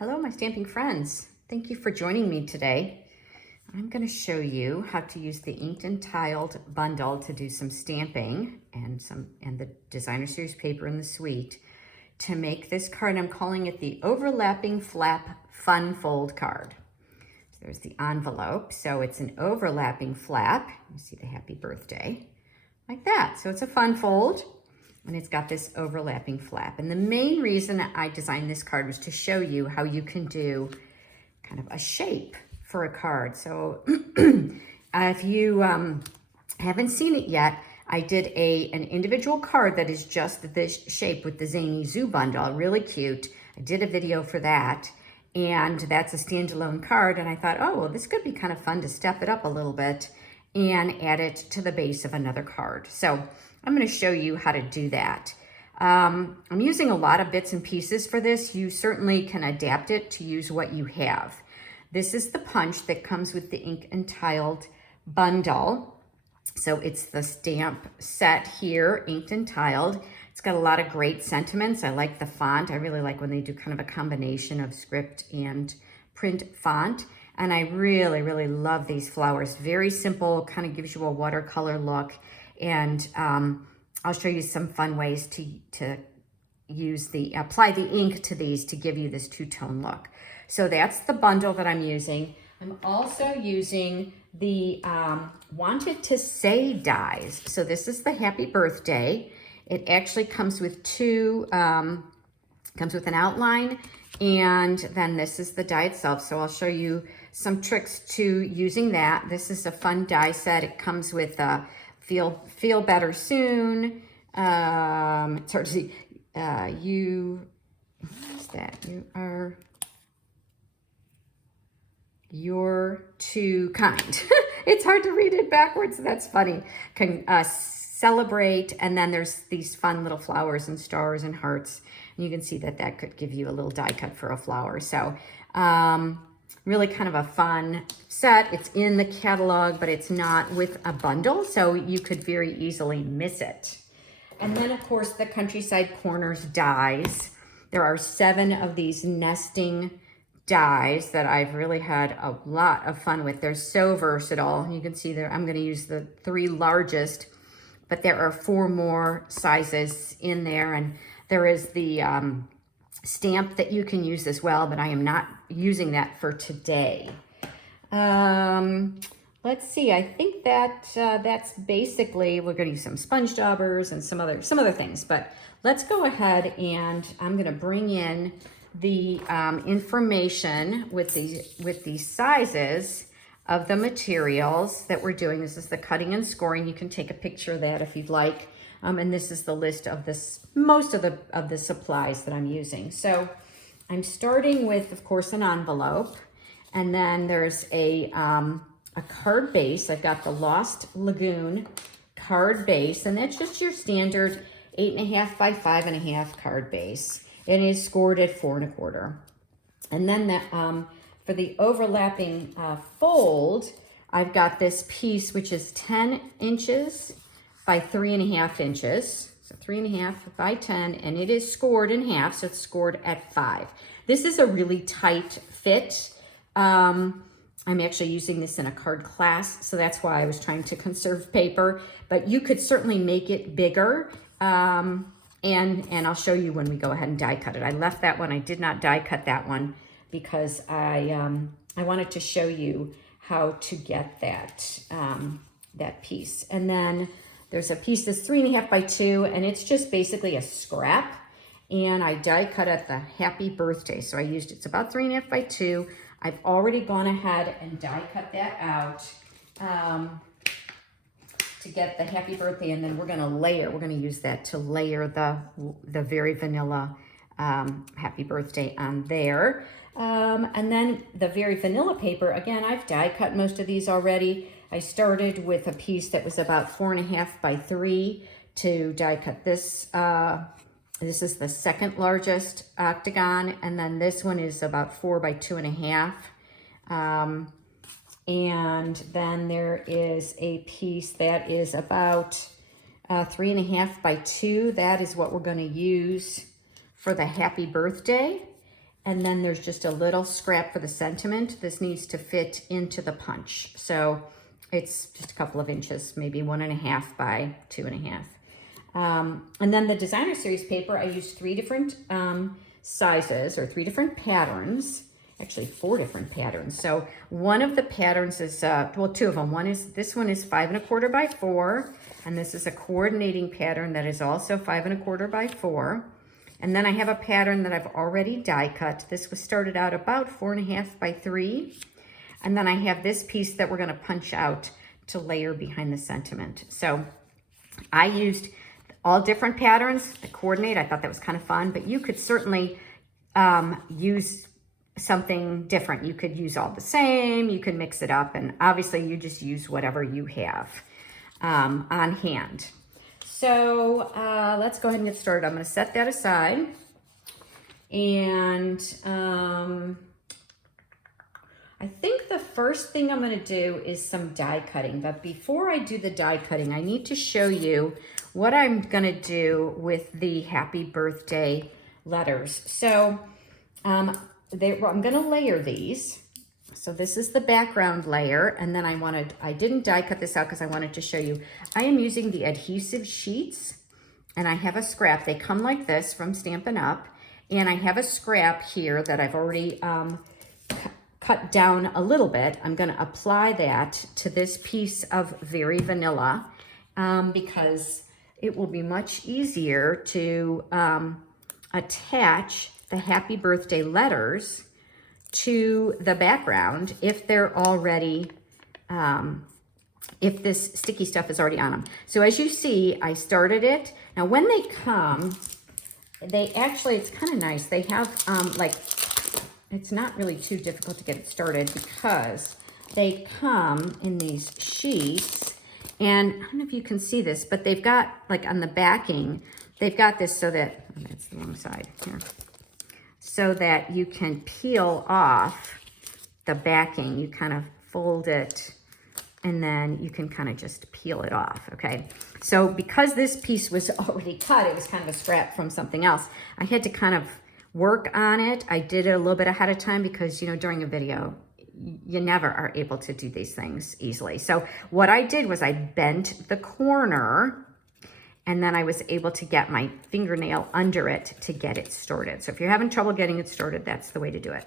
Hello, my stamping friends. Thank you for joining me today. I'm going to show you how to use the inked and tiled bundle to do some stamping and the designer series paper in the suite to make this card. I'm calling it the overlapping flap fun fold card. So there's the envelope. So it's an overlapping flap. You see the happy birthday like that. So it's a fun fold. And it's got this overlapping flap. And the main reason I designed this card was to show you how you can do kind of a shape for a card. So if you haven't seen it yet, I did an individual card that is just this shape with the Zany Zoo bundle, really cute. I did a video for that, and that's a standalone card. And I thought, oh, well, this could be kind of fun to step it up a little bit and add it to the base of another card. So I'm going to show you how to do that. I'm using a lot of bits and pieces for this. You certainly can adapt it to use what you have. This is the punch that comes with the ink and tiled bundle. So it's the stamp set here, inked and tiled. It's got a lot of great sentiments. I like the font. I really like when they do kind of a combination of script and print font. And I really, really love these flowers. Very simple, kind of gives you a watercolor look. And I'll show you some fun ways to apply the ink to these to give you this two-tone look. So that's the bundle that I'm using. I'm also using the Wanted to Say dies. So this is the happy birthday. It actually comes with comes with an outline, and then this is the die itself. So I'll show you some tricks to using that. This is a fun die set. It comes with Feel Better Soon. It's hard to see. What is that? You're too kind. It's hard to read it backwards. That's funny. Can celebrate, and then there's these fun little flowers and stars and hearts. And you can see that could give you a little die cut for a flower. So really kind of a fun set. It's in the catalog, but it's not with a bundle, so you could very easily miss it. And then, of course, the Countryside Corners dies. There are 7 of these nesting dies that I've really had a lot of fun with. They're so versatile. You can see there, I'm going to use the 3 largest, but there are 4 more sizes in there, and there is the stamp that you can use as well, but I am not using that for today. Let's see, I think that's basically, we're going to use some sponge daubers and some other things, but let's go ahead and I'm going to bring in the information with these sizes of the materials that we're doing. This is the cutting and scoring. You can take a picture of that if you'd like. And this is the list of most of the supplies that I'm using. So I'm starting with, of course, an envelope, and then there's a card base. I've got the Lost Lagoon card base, and that's just your standard 8.5 by 5.5 card base. It is scored at 4 1/4. And then for the overlapping fold, I've got this piece which is 10 inches by 3.5 inches. So 3.5 by 10, and it is scored in half, so it's scored at 5. This is a really tight fit. I'm actually using this in a card class, so that's why I was trying to conserve paper, but you could certainly make it bigger. And I'll show you when we go ahead and die cut it. I left that one. I did not die cut that one because I wanted to show you how to get that piece. And then there's a piece that's 3.5 by 2, and it's just basically a scrap. And I die cut at the happy birthday. So it's about 3.5 by 2. I've already gone ahead and die cut that out to get the happy birthday, and then we're gonna use that to layer the very vanilla happy birthday on there. And then the very vanilla paper, again, I've die cut most of these already. I started with a piece that was about 4.5 by 3 to die cut this. This is the second largest octagon, and then this one is about 4 by 2.5. And then there is a piece that is about 3.5 by 2. That is what we're going to use for the happy birthday. And then there's just a little scrap for the sentiment. This needs to fit into the punch. So it's just a couple of inches, maybe 1.5 by 2.5. And then the designer series paper, I used 3 different sizes or 3 different patterns, actually 4 different patterns. So one of the patterns is, well, 2 of them. This one is 5 1/4 by 4, and this is a coordinating pattern that is also 5 1/4 by 4. And then I have a pattern that I've already die cut. This was started out about 4.5 by 3. And then I have this piece that we're gonna punch out to layer behind the sentiment. So I used all different patterns to coordinate. I thought that was kind of fun, but you could certainly use something different. You could use all the same, you could mix it up, and obviously you just use whatever you have on hand. So let's go ahead and get started. I'm gonna set that aside, and I think the first thing I'm gonna do is some die cutting, but before I do the die cutting, I need to show you what I'm gonna do with the happy birthday letters. So I'm gonna layer these. So this is the background layer, and then I didn't die cut this out because I wanted to show you. I am using the adhesive sheets, and I have a scrap. They come like this from Stampin' Up, and I have a scrap here that I've already cut down a little bit. I'm gonna apply that to this piece of Very Vanilla because it will be much easier to attach the happy birthday letters to the background if they're already, if this sticky stuff is already on them. So as you see, I started it. Now when they come, they actually, it's kind of nice. They have like, it's not really too difficult to get it started because they come in these sheets, and I don't know if you can see this, but they've got like on the backing, they've got this so that, oh, that's the wrong side here, so that you can peel off the backing. You kind of fold it and then you can kind of just peel it off, okay? So because this piece was already cut, it was kind of a scrap from something else, I had to kind of work on it. I did it a little bit ahead of time because, you know, during a video, you never are able to do these things easily. So what I did was I bent the corner, and then I was able to get my fingernail under it to get it started. So if you're having trouble getting it started, that's the way to do it.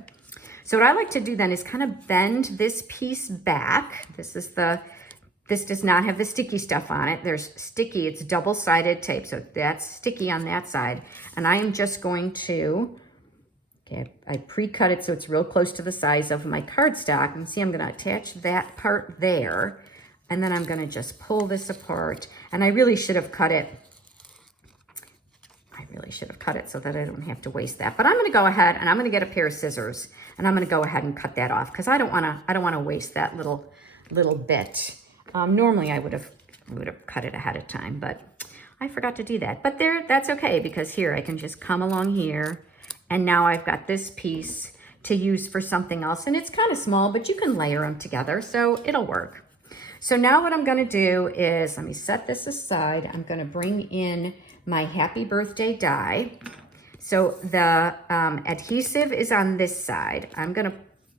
So what I like to do then is kind of bend this piece back. This does not have the sticky stuff on it. There's sticky, it's double-sided tape, so that's sticky on that side. And I am just going to, okay, I pre-cut it so it's real close to the size of my cardstock. And see, I'm gonna attach that part there, and then I'm gonna just pull this apart. And I really should have cut it. I really should have cut it so that I don't have to waste that. But I'm gonna go ahead and I'm gonna get a pair of scissors, and I'm gonna go ahead and cut that off because I don't wanna waste that little bit. Normally I would have cut it ahead of time, but I forgot to do that. But that's okay, because here I can just come along here, and now I've got this piece to use for something else. And it's kind of small, but you can layer them together, so it'll work. So now what I'm gonna do is, let me set this aside. I'm gonna bring in my happy birthday die. So the adhesive is on this side. I'm gonna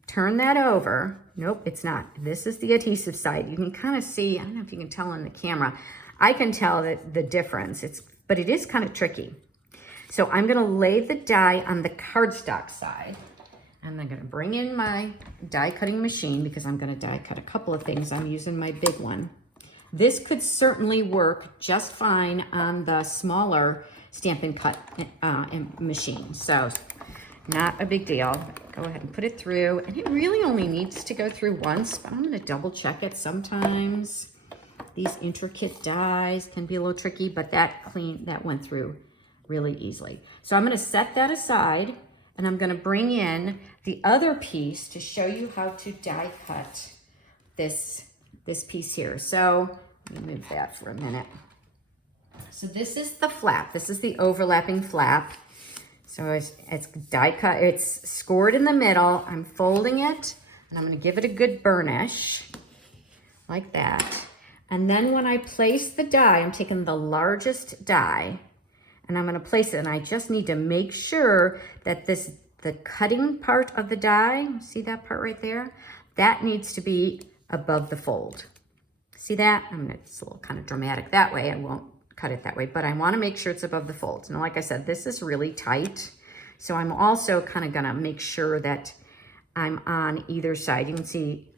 turn that over. Nope, it's not. This is the adhesive side. You can kind of see, I don't know if you can tell on the camera. I can tell that the difference, but it is kind of tricky. So I'm gonna lay the die on the cardstock side, and I'm gonna bring in my die cutting machine because I'm gonna die cut a couple of things. I'm using my big one. This could certainly work just fine on the smaller Stampin' Cut machine. So not a big deal. Go ahead and put it through. And it really only needs to go through once, but I'm gonna double check it. Sometimes these intricate dies can be a little tricky, but that went through really easily. So I'm gonna set that aside, and I'm gonna bring in the other piece to show you how to die cut this piece here. So let me move that for a minute. So this is the flap. This is the overlapping flap. So it's die cut, it's scored in the middle. I'm folding it, and I'm gonna give it a good burnish, like that. And then when I place the die, I'm taking the largest die, and I'm gonna place it, and I just need to make sure that the cutting part of the die, see that part right there? That needs to be above the fold. See that? I mean, it's a little kind of dramatic that way. I won't cut it that way, but I want to make sure it's above the fold. And like I said, this is really tight. So I'm also kind of going to make sure that I'm on either side. You can see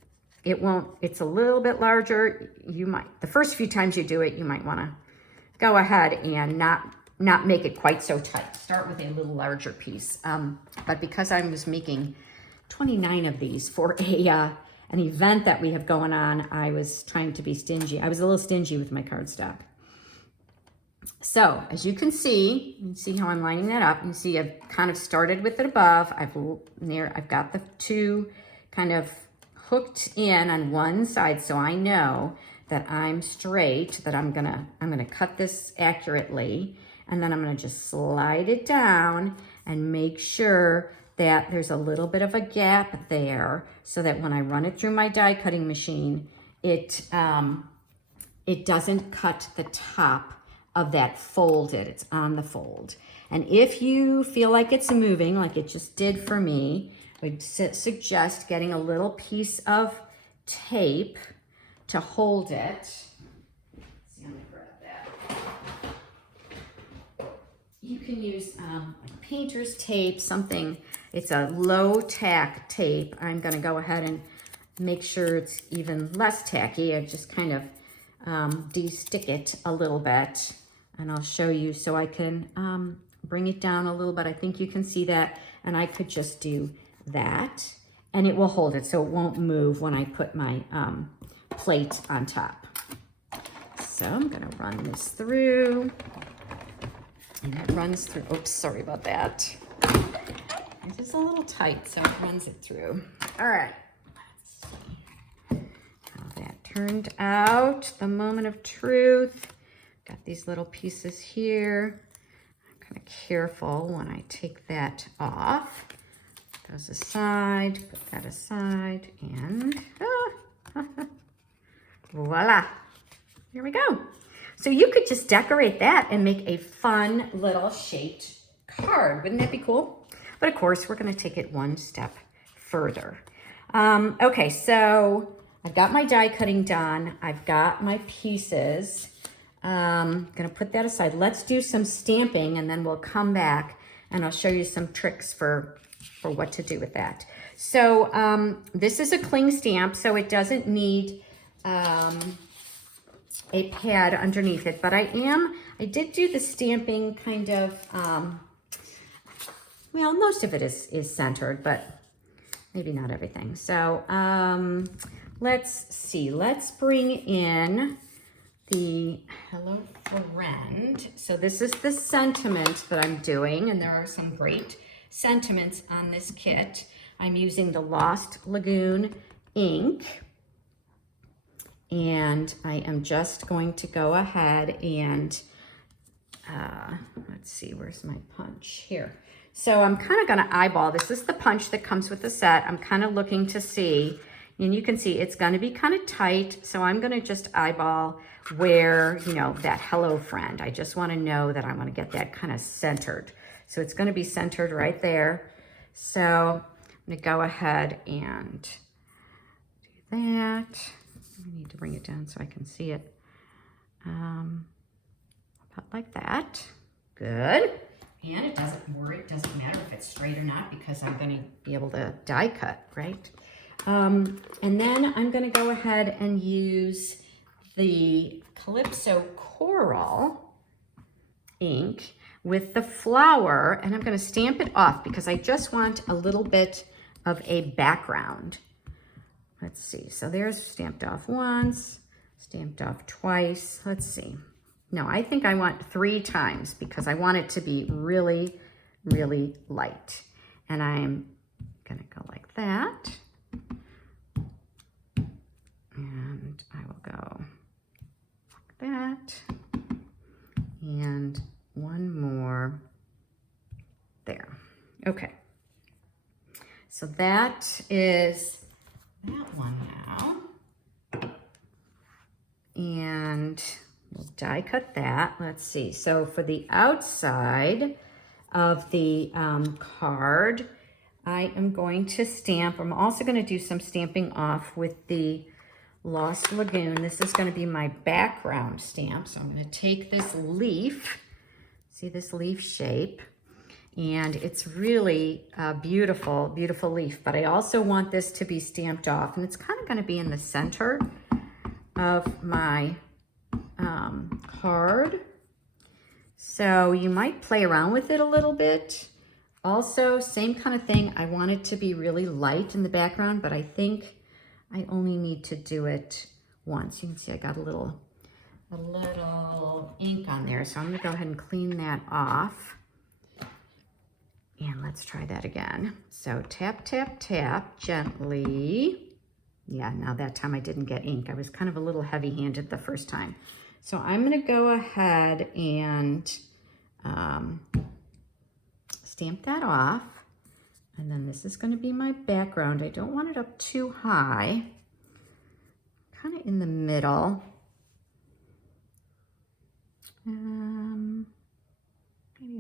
it won't, it's a little bit larger. You might, the first few times you do it, you might want to go ahead and not make it quite so tight. Start with a little larger piece. But because I was making 29 of these for an event that we have going on, I was trying to be stingy. I was a little stingy with my cardstock. So as you can see how I'm lining that up. You see I've kind of started with it above. I've got the two kind of hooked in on one side, so I know that I'm straight, that I'm gonna cut this accurately, and then I'm gonna just slide it down and make sure that there's a little bit of a gap there so that when I run it through my die cutting machine, it doesn't cut the top of that folded. It's on the fold. And if you feel like it's moving, like it just did for me, I would suggest getting a little piece of tape to hold it. Let's see, I'm gonna grab that. You can use like painter's tape, something. It's a low tack tape. I'm gonna go ahead and make sure it's even less tacky. I just kind of de-stick it a little bit, and I'll show you so I can bring it down a little bit. I think you can see that, and I could just do that, and it will hold it so it won't move when I put my plate on top. So I'm gonna run this through, and it runs through. Oops, sorry about that. It is a little tight, so it runs it through. All right, let's see how that turned out. The moment of truth. Got these little pieces here. I'm kind of careful when I take that off. Those aside, put that aside, and voila, here we go. So you could just decorate that and make a fun little shaped card. Wouldn't that be cool? But of course, we're gonna take it one step further. Okay, so I've got my die cutting done. I've got my pieces. Gonna put that aside. Let's do some stamping, and then we'll come back and I'll show you some tricks for what to do with that. So this is a cling stamp, so it doesn't need a pad underneath it, but I did do the stamping kind of, well, most of it is centered, but maybe not everything. So let's see, let's bring in the Hello Friend. So this is the sentiment that I'm doing, and there are some great sentiments on this kit. I'm using the Lost Lagoon ink, and I am just going to go ahead and let's see, where's my punch here? So I'm kind of going to eyeball. This is the punch that comes with the set. I'm kind of looking to see, and you can see it's going to be kind of tight, so I'm going to just eyeball where, you know, that Hello Friend. I just want to know that I want to get that kind of centered. So it's going to be centered right there. So I'm going to go ahead and do that. I need to bring it down so I can see it. About like that. Good. And it doesn't matter if it's straight or not, because I'm going to be able to die cut, right? And then I'm going to go ahead and use the Calypso Coral ink with the flower, and I'm going to stamp it off because I just want a little bit of a background. Let's see. So there's stamped off once, stamped off twice. Let's see. No, I think I want 3 times because I want it to be really, really light. And I'm going to go like that. And I will go like that. And one more there. Okay. So that is that one now. And we'll die cut that. Let's see. So for the outside of the card, I am going to stamp. I'm also going to do some stamping off with the Lost Lagoon. This is going to be my background stamp. So I'm going to take this leaf, see this leaf shape, and it's really a beautiful, beautiful leaf. But I also want this to be stamped off, and it's kind of going to be in the center of my card. So you might play around with it a little bit. Also, same kind of thing. I want it to be really light in the background, but I think I only need to do it once. You can see I got a little ink on there. So I'm gonna go ahead and clean that off. And let's try that again. So tap, tap, tap gently. Yeah, now that time I didn't get ink. I was kind of a little heavy-handed the first time. So I'm gonna go ahead and stamp that off. And then this is gonna be my background. I don't want it up too high, kind of in the middle. Maybe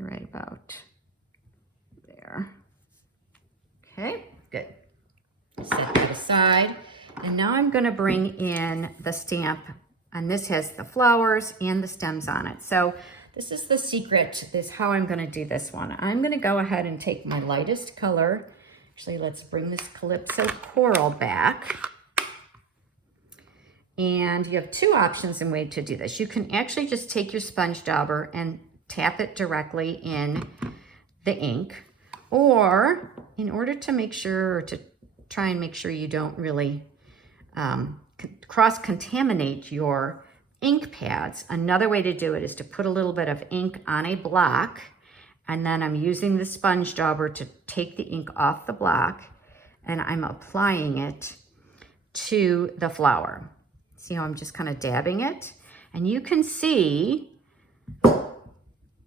right about there. Okay, good. Set that aside. And now I'm gonna bring in the stamp, and this has the flowers and the stems on it. So this is the secret, is how I'm gonna do this one. I'm gonna go ahead and take my lightest color. Actually, let's bring this Calypso Coral back. And you have two options in way to do this. You can actually just take your sponge dauber and tap it directly in the ink. Or in order to make sure, to try and make sure you don't really cross-contaminate your ink pads, another way to do it is to put a little bit of ink on a block, and then I'm using the sponge dauber to take the ink off the block, and I'm applying it to the flower. See how I'm just kind of dabbing it? And you can see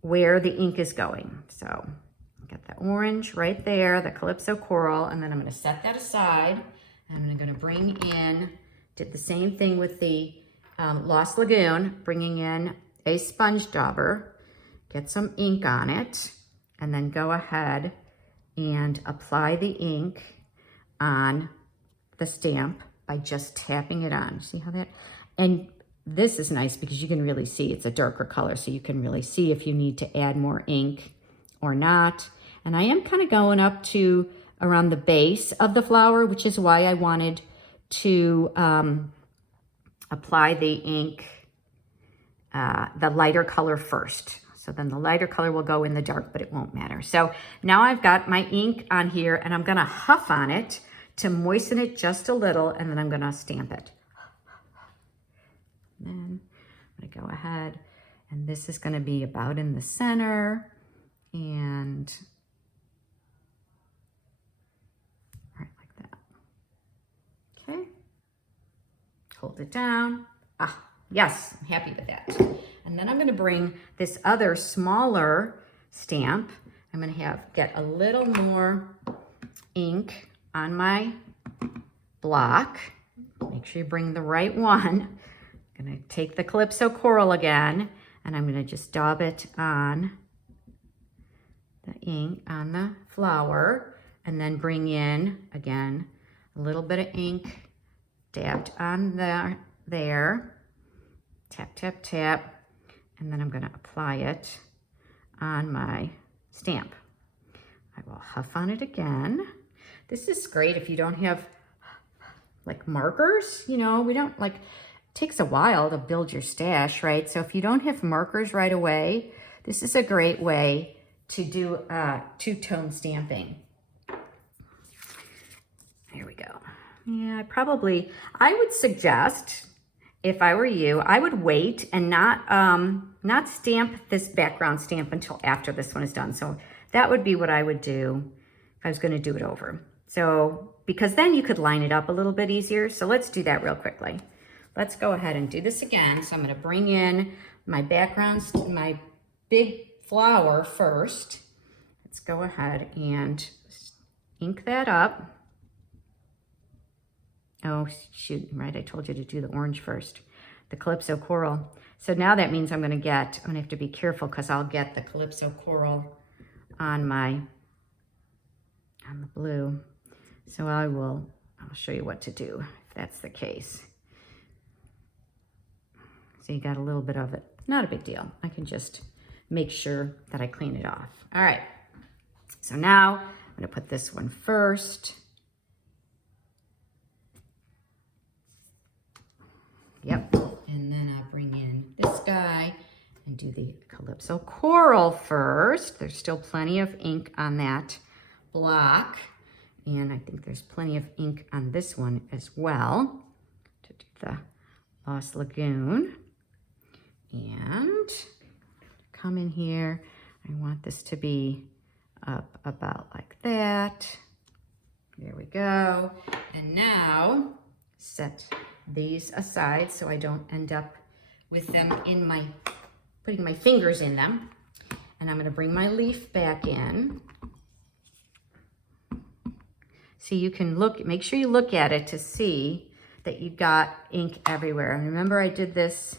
where the ink is going. So got the orange right there, the Calypso Coral, and then I'm gonna set that aside. And I'm gonna bring in, did the same thing with the Lost Lagoon, bringing in a sponge dauber, get some ink on it, and then go ahead and apply the ink on the stamp by just tapping it on. See how that, and this is nice because you can really see it's a darker color, so you can really see if you need to add more ink or not. And I am kind of going up to around the base of the flower, which is why I wanted to apply the ink, the lighter color first. So then the lighter color will go in the dark, but it won't matter. So now I've got my ink on here, and I'm gonna huff on it to moisten it just a little, and then I'm gonna stamp it. Then I'm gonna go ahead, and this is gonna be about in the center, and right like that. Okay. Hold it down. Ah, yes, I'm happy with that. And then I'm gonna bring this other smaller stamp. I'm gonna get a little more ink on my block. Make sure you bring the right one. I'm gonna take the Calypso Coral again, and I'm gonna just dab it on the ink on the flower, and then bring in, again, a little bit of ink dabbed on there, tap, tap, tap, and then I'm gonna apply it on my stamp. I will huff on it again. This is great if you don't have like markers, you know, we don't like, it takes a while to build your stash, right? So if you don't have markers right away, this is a great way to do two-tone stamping. There we go. Yeah, I would suggest, if I were you, I would wait and not stamp this background stamp until after this one is done. So that would be what I would do if I was gonna do it over. So, because then you could line it up a little bit easier. So let's do that real quickly. Let's go ahead and do this again. So I'm gonna bring in my background, my big flower first. Let's go ahead and ink that up. Oh, shoot, right, I told you to do the orange first, the Calypso Coral. So now that means I'm gonna have to be careful because I'll get the Calypso Coral on my on the blue. So I'll show you what to do if that's the case. So you got a little bit of it. Not a big deal. I can just make sure that I clean it off. All right. So now I'm going to put this one first. Yep. And then I'll bring in this guy and do the Calypso Coral first. There's still plenty of ink on that block. And I think there's plenty of ink on this one as well to do the Lost Lagoon. And come in here. I want this to be up about like that. There we go. And now set these aside so I don't end up with them in my, putting my fingers in them. And I'm going to bring my leaf back in. So you can look, make sure you look at it to see that you've got ink everywhere. And remember I did this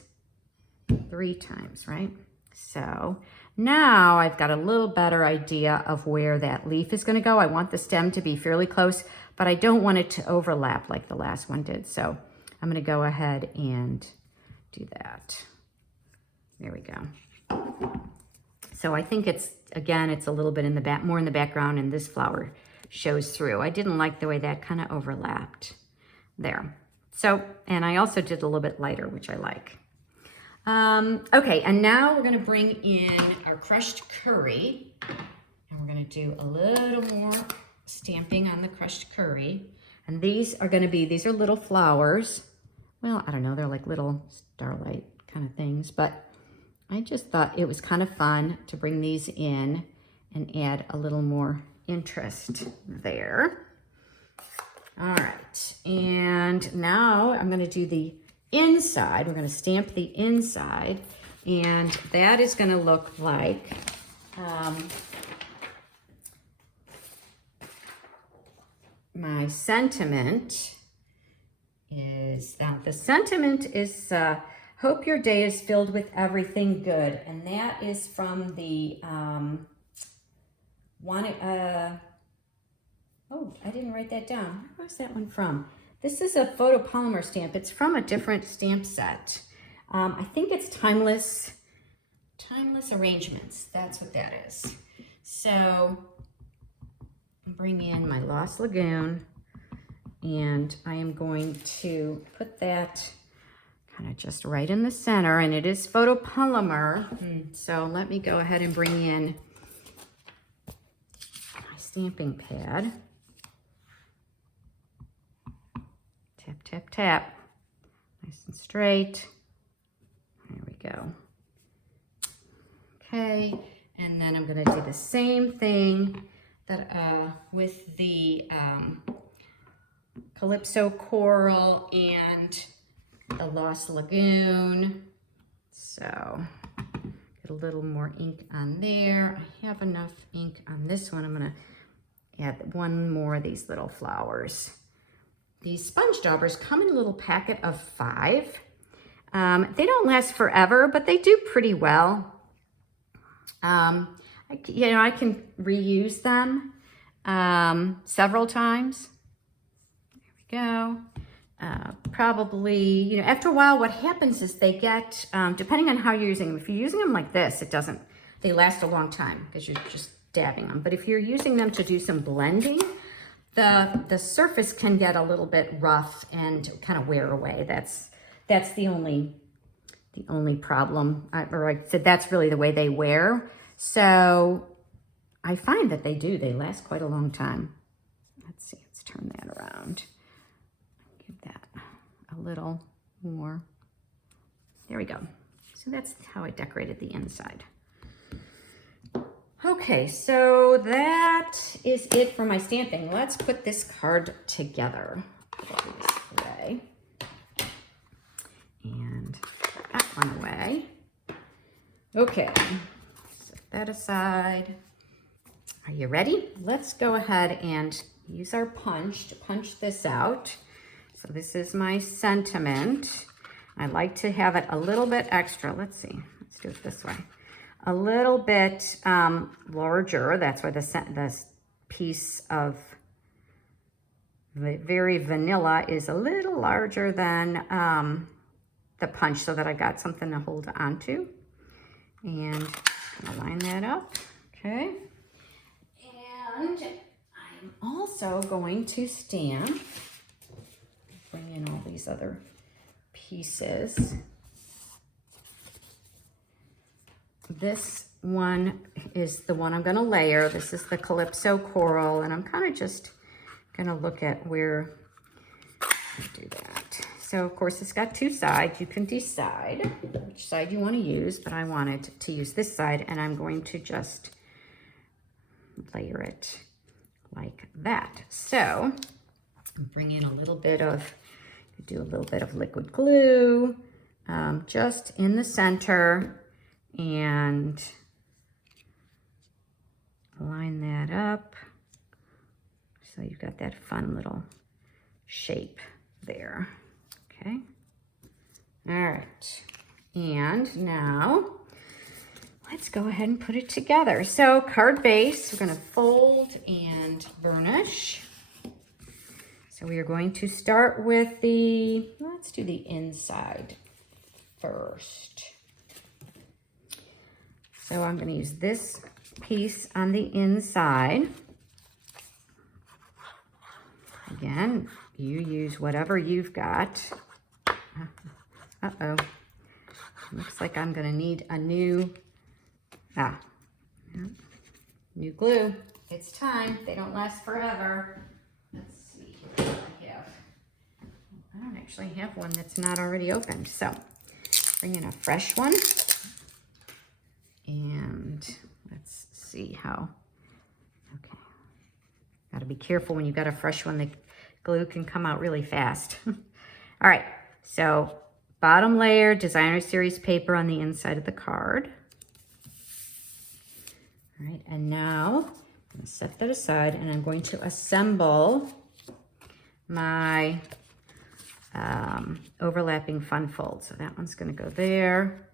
3 times, right? So now I've got a little better idea of where that leaf is going to go. I want the stem to be fairly close, but I don't want it to overlap like the last one did. So I'm going to go ahead and do that. There we go. So I think it's, again, it's a little bit in the back, more in the background, and this flower shows through. I didn't like the way that kind of overlapped there. So, and I also did a little bit lighter, which I like. Okay, and now we're going to bring in our crushed curry, and we're going to do a little more stamping on the crushed curry. And these are going to be, these are little flowers. Well, I don't know, they're like little starlight kind of things, but I just thought it was kind of fun to bring these in and add a little more interest there. All right, and now I'm going to do the inside. We're going to stamp the inside, and that is going to look like my sentiment is, the sentiment is hope your day is filled with everything good, and that is from the oh, I didn't write that down. Where was that one from? This is a photopolymer stamp. It's from a different stamp set. I think it's Timeless Arrangements. That's what that is. So bring in my Lost Lagoon, and I am going to put that kind of just right in the center, and it is photopolymer. So let me go ahead and bring in my stamping pad. Tap, tap, tap. Nice and straight. There we go. Okay, and then I'm going to do the same thing that with the Calypso Coral and the Lost Lagoon. So get a little more ink on there. I have enough ink on this one. I'm going to add one more of these little flowers. These sponge daubers come in a little packet of 5. They don't last forever, but they do pretty well. I can reuse them several times. There we go. Probably, after a while, what happens is they get, depending on how you're using them, if you're using them like this, they last a long time because you're just dabbing them. But if you're using them to do some blending, the surface can get a little bit rough and kind of wear away. That's the only problem. Or I said that's really the way they wear. So I find that they last quite a long time. Let's see, let's turn that around. Give that a little more. There we go. So that's how I decorated the inside. Okay, so that is it for my stamping. Let's put this card together. Put this away. And put that one away. Okay, set that aside. Are you ready? Let's go ahead and use our punch to punch this out. So this is my sentiment. I like to have it a little bit extra. Let's see, let's do it this way. A little bit larger. That's where the piece of very vanilla is a little larger than the punch, so that I got something to hold on to. And I'm gonna line that up, okay? And I'm also going to stamp, bring in all these other pieces. This one is the one I'm gonna layer. This is the Calypso Coral, and I'm kind of just gonna look at where I do that. So of course it's got two sides. You can decide which side you want to use, but I wanted to use this side, and I'm going to just layer it like that. So bring in a little bit of, do a little bit of liquid glue just in the center, and line that up so you've got that fun little shape there. Okay. All right. And now let's go ahead and put it together. So card base, we're going to fold and burnish. So we are going to start with let's do the inside first. So I'm going to use this piece on the inside. Again, you use whatever you've got. Uh-oh. Looks like I'm going to need a new glue. It's time. They don't last forever. Let's see what I have. I don't actually have one that's not already opened. So bring in a fresh one. And let's see how, okay. Got to be careful when you've got a fresh one. The glue can come out really fast. All right, so bottom layer, designer series paper on the inside of the card. All right, and now I'm going to set that aside, and I'm going to assemble my overlapping fun fold. So that one's going to go there,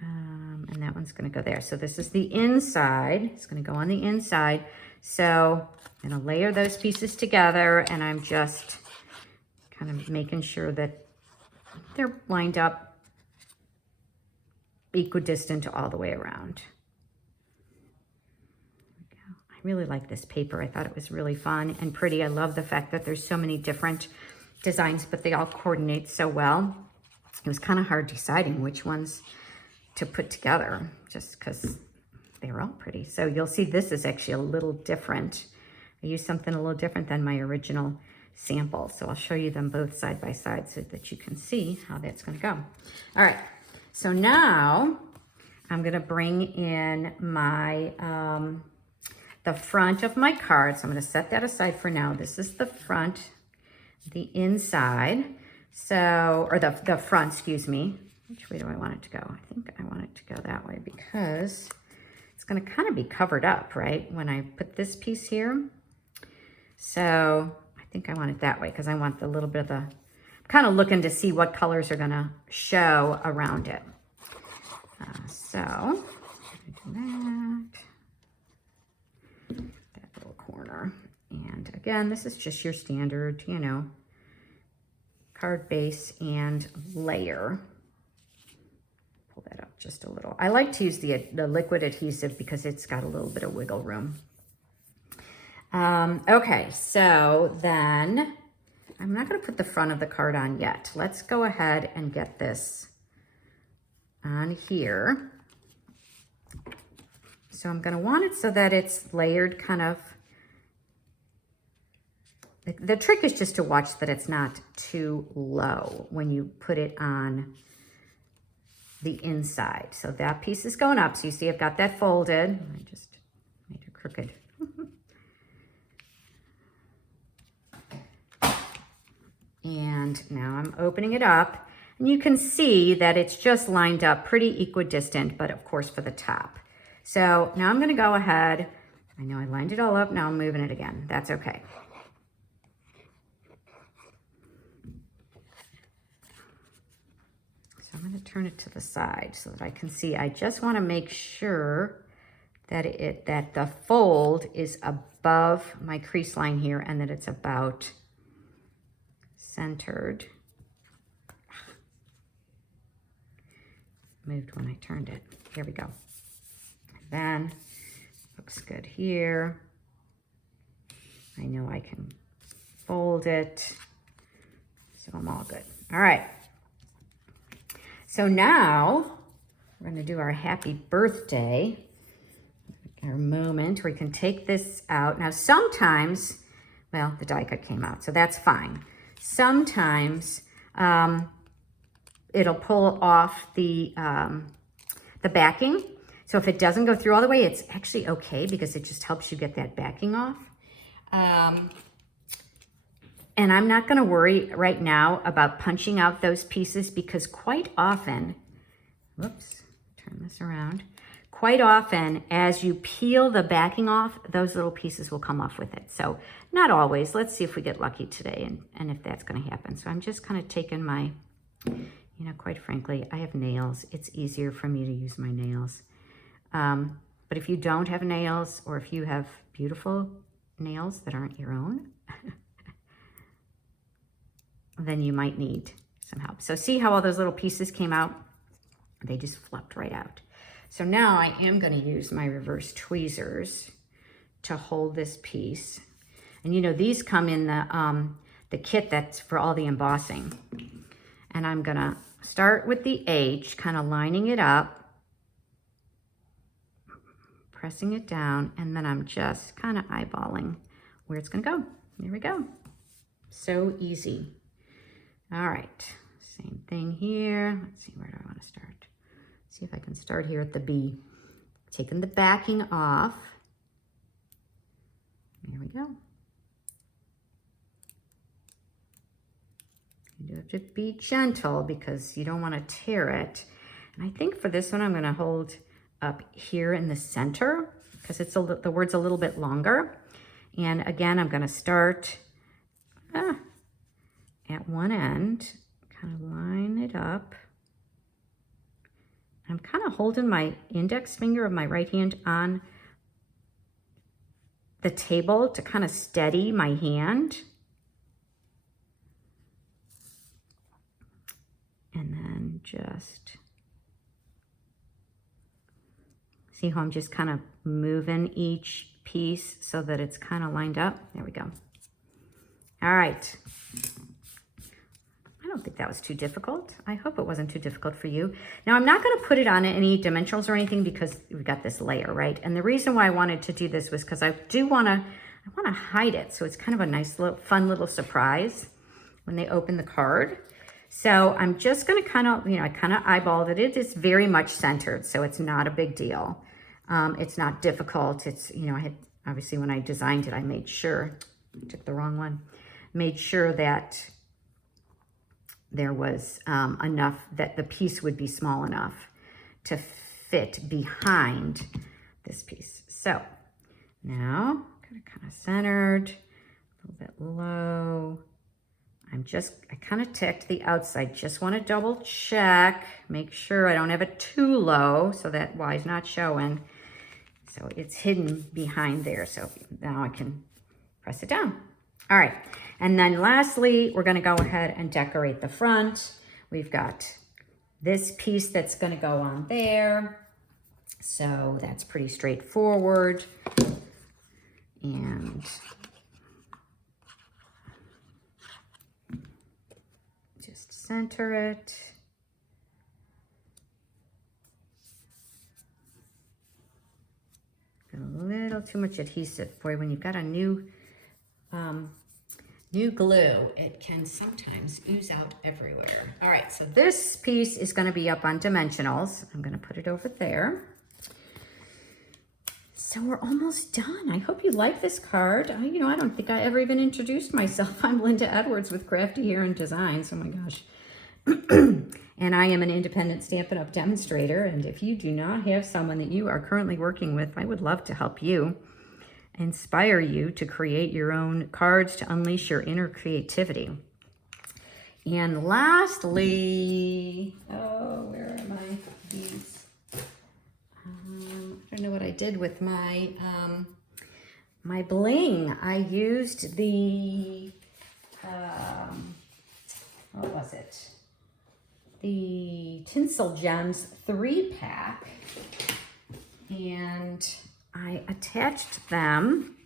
and that one's going to go there. So this is the inside. It's going to go on the inside. So I'm going to layer those pieces together, and I'm just kind of making sure that they're lined up equidistant all the way around. I really like this paper. I thought it was really fun and pretty. I love the fact that there's so many different designs, but they all coordinate so well. It was kind of hard deciding which ones to put together just because they were all pretty. So you'll see this is actually a little different. I used something a little different than my original sample. So I'll show you them both side by side so that you can see how that's going to go. All right. So now I'm going to bring in my, the front of my card. So I'm going to set that aside for now. This is the front, the inside. So, or the front, excuse me. Which way do I want it to go? I think I want it to go that way because it's going to kind of be covered up, right? When I put this piece here. So I think I want it that way because I want the little bit of the, I'm kind of looking to see what colors are going to show around it. So do that little corner. And again, this is just your standard, you know, card base and layer. Pull that up just a little. I like to use the liquid adhesive because it's got a little bit of wiggle room. Okay, so then I'm not going to put the front of the card on yet. Let's go ahead and get this on here. So I'm going to want it so that it's layered kind of. The trick is just to watch that it's not too low when you put it on the inside. So that piece is going up. So you see I've got that folded. I just made it crooked. And now I'm opening it up. And you can see that it's just lined up pretty equidistant, but of course for the top. So now I'm going to go ahead. I know I lined it all up. Now I'm moving it again. That's okay. So I'm going to turn it to the side so that I can see. I just want to make sure that the fold is above my crease line here and that it's about centered. Moved when I turned it. Here we go. Then looks good here. I know I can fold it, so I'm all good. All right. So now we're going to do our happy birthday, our moment where we can take this out. Now sometimes, well, the die cut came out, so that's fine. Sometimes it'll pull off the backing. So if it doesn't go through all the way, it's actually okay because it just helps you get that backing off. And I'm not going to worry right now about punching out those pieces because quite often, whoops, turn this around. Quite often, as you peel the backing off, those little pieces will come off with it. So not always. Let's see if we get lucky today and if that's going to happen. So I'm just kind of taking my, you know, quite frankly, I have nails. It's easier for me to use my nails. But if you don't have nails or if you have beautiful nails that aren't your own, then you might need some help. So see how all those little pieces came out? They just flopped right out. So now I am going to use my reverse tweezers to hold this piece. And you know, these come in the kit that's for all the embossing. And I'm going to start with the H, kind of lining it up, pressing it down, and then I'm just kind of eyeballing where it's going to go. There we go. So easy. All right, same thing here. Let's see, where do I want to start? See if I can start here at the B. Taking the backing off. There we go. You do have to be gentle because you don't want to tear it. And I think for this one, I'm going to hold up here in the center because it's the word's a little bit longer. And again, I'm going to start at one end, kind of line it up. I'm kind of holding my index finger of my right hand on the table to kind of steady my hand. And then just see how I'm just kind of moving each piece so that it's kind of lined up. There we go. All right. I don't think that was too difficult. I hope it wasn't too difficult for you. Now I'm not going to put it on any dimensionals or anything because we've got this layer, right? And the reason why I wanted to do this was because I want to hide it. So it's kind of a nice little fun little surprise when they open the card. So I'm just going to kind of, you know, I kind of eyeballed it. It is very much centered, so it's not a big deal. It's not difficult. It's, you know, I had, obviously when I designed it, I made sure, I took the wrong one, made sure that there was enough, that the piece would be small enough to fit behind this piece. So now, kind of centered, a little bit low. I kind of ticked the outside. Just want to double check, make sure I don't have it too low so that Y is not showing. So it's hidden behind there. So now I can press it down. All right. And then lastly, we're going to go ahead and decorate the front. We've got this piece that's going to go on there. So that's pretty straightforward. And just center it. A little too much adhesive. Boy, when you've got a new glue, it can sometimes ooze out everywhere. All right, so this piece is going to be up on dimensionals. I'm going to put it over there. So we're almost done. I hope you like this card. I don't think I ever even introduced myself. I'm Linda Edwards with Crafty Hair and Designs. Oh my gosh. And I am an independent Stampin' Up! Demonstrator. And if you do not have someone that you are currently working with, I would love to help you, inspire you to create your own cards to unleash your inner creativity. And lastly, oh, where are my beads? I don't don't know what I did with my my bling. I used the, what was it? The Tinsel Gems 3-pack. And I attached them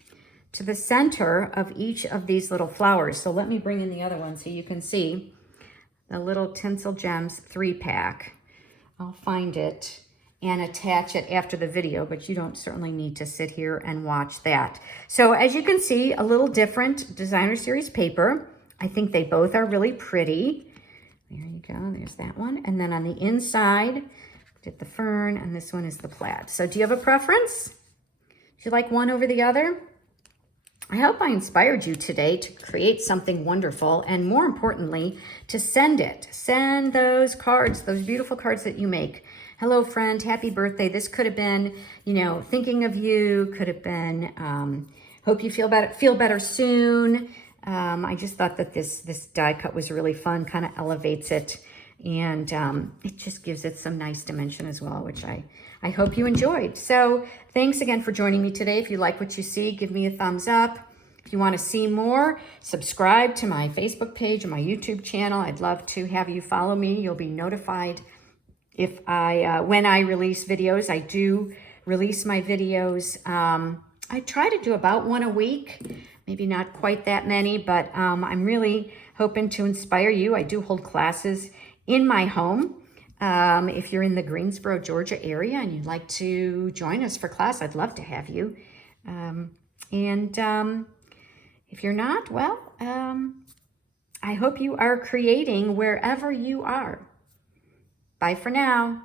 to the center of each of these little flowers. So let me bring in the other one so you can see the little Tinsel Gems 3-pack. I'll find it and attach it after the video, but you don't certainly need to sit here and watch that. So as you can see, a little different designer series paper. I think they both are really pretty. There you go, there's that one. And then on the inside, did the fern, and this one is the plaid. So do you have a preference? Do you like one over the other? I hope I inspired you today to create something wonderful, and more importantly, to send it. Send those cards, those beautiful cards that you make. Hello, friend, happy birthday. This could have been, you know, thinking of you, could have been, hope you feel better soon. I just thought that this die cut was really fun, kind of elevates it, and it just gives it some nice dimension as well, which I hope you enjoyed. So thanks again for joining me today. If you like what you see, give me a thumbs up. If you want to see more, subscribe to my Facebook page and my YouTube channel. I'd love to have you follow me. You'll be notified if when I release videos. I do release my videos. I try to do about one a week, maybe not quite that many, but I'm really hoping to inspire you. I do hold classes in my home. If you're in the Greensboro, Georgia area and you'd like to join us for class, I'd love to have you. If you're not, well, I hope you are creating wherever you are. Bye for now.